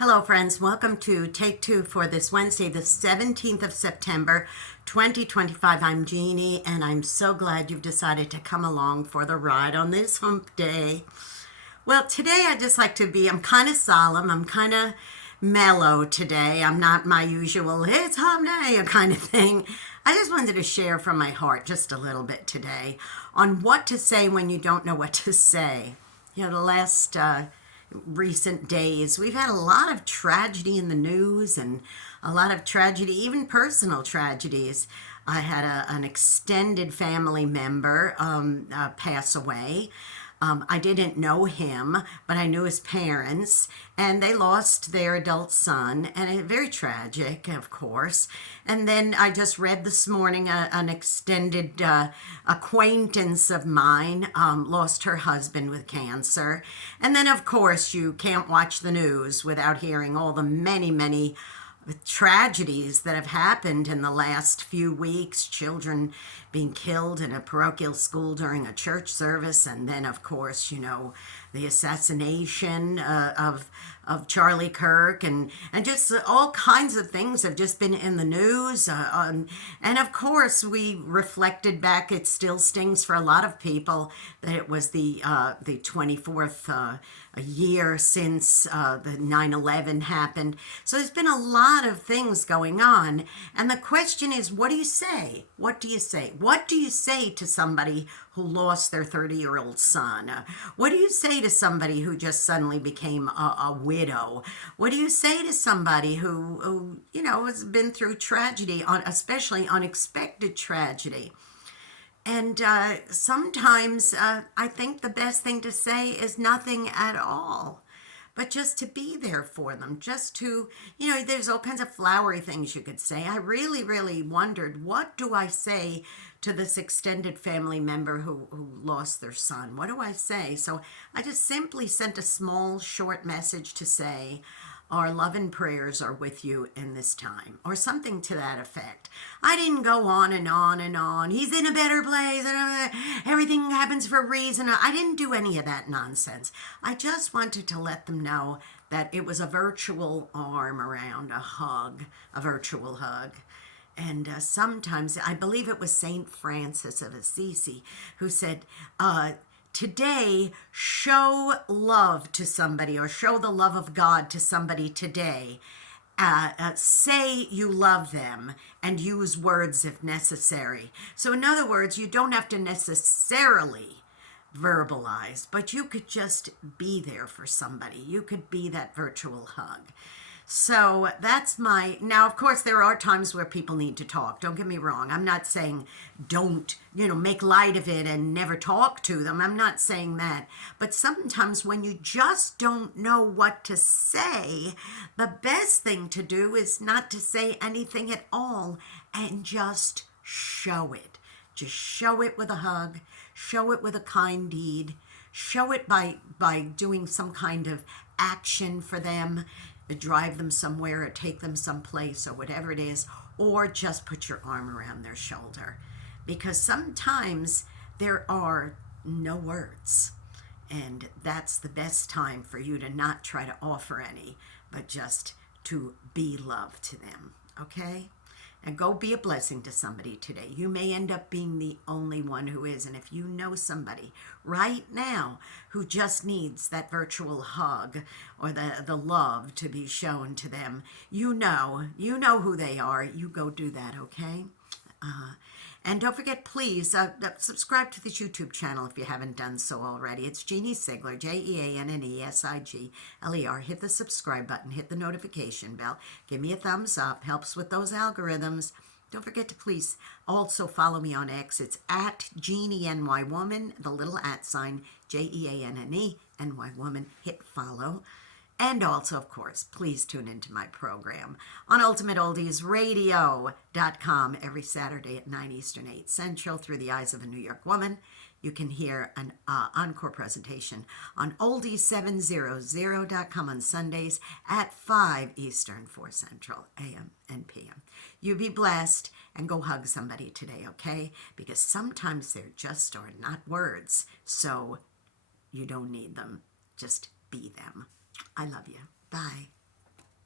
Hello, friends. Welcome to Take Two for this Wednesday, the 17th of September, 2025. I'm Jeannie, and I'm so glad you've decided to come along for the ride on this hump day. Well, today I just like to I'm kind of solemn. I'm kind of mellow today. I'm not my usual, it's hump day kind of thing. I just wanted to share from my heart just a little bit today on what to say when you don't know what to say. The last recent days, we've had a lot of tragedy in the news and a lot of tragedy, even personal tragedies. I had an extended family member pass away. I didn't know him, but I knew his parents, and they lost their adult son, and it very tragic, of course. And then I just read this morning an extended acquaintance of mine lost her husband with cancer. And then, of course, you can't watch the news without hearing all the many tragedies that have happened in the last few weeks. Children being killed in a parochial school during a church service, and then of course the assassination of Charlie Kirk, and just all kinds of things have just been in the news, and of course we reflected back. It still stings for a lot of people that it was the 24th a year since the 9/11 happened. So there's been a lot of things going on. And the question is, what do you say? What do you say? What do you say to somebody who lost their 30-year-old son? What do you say to somebody who just suddenly became a widow? What do you say to somebody who has been through tragedy, especially unexpected tragedy? And sometimes I think the best thing to say is nothing at all, but just to be there for them, just to, there's all kinds of flowery things you could say. I really wondered, what do I say to this extended family member who lost their son? What do I say? So I just simply sent a small, short message to say, our love and prayers are with you in this time, or something to that effect. I didn't go on and on and on. He's in a better place. Everything happens for a reason. I didn't do any of that nonsense. I just wanted to let them know that it was a virtual arm around, a virtual hug. And sometimes, I believe it was St. Francis of Assisi who said, today, show love to somebody, or show the love of God to somebody today. Say you love them and use words if necessary. So in other words, you don't have to necessarily verbalize, but you could just be there for somebody. You could be that virtual hug. So that's now of course there are times where people need to talk. Don't get me wrong. I'm not saying don't, make light of it and never talk to them. I'm not saying that. But sometimes when you just don't know what to say, the best thing to do is not to say anything at all and just show it. Just show it with a hug, show it with a kind deed, show it by doing some kind of action for them, drive them somewhere or take them someplace or whatever it is, or just put your arm around their shoulder. Because sometimes there are no words, and that's the best time for you to not try to offer any, but just to be love to them, okay? And go be a blessing to somebody today. You may end up being the only one who is. And if you know somebody right now who just needs that virtual hug or the love to be shown to them, you know who they are. You go do that, okay? And don't forget, please, subscribe to this YouTube channel if you haven't done so already. It's Jeanne Sigler, JeanneSigler. Hit the subscribe button, hit the notification bell. Give me a thumbs up, helps with those algorithms. Don't forget to please also follow me on X. It's at JeanneNYWoman, the little @ sign, JeanneNYWoman. Hit follow. And also, of course, please tune into my program on UltimateOldiesRadio.com every Saturday at 9 Eastern, 8 Central through the eyes of a New York woman. You can hear an encore presentation on Oldies700.com on Sundays at 5 Eastern, 4 Central, AM and PM. You be blessed and go hug somebody today, okay? Because sometimes there just are not words, so you don't need them. Just be them. I love you. Bye.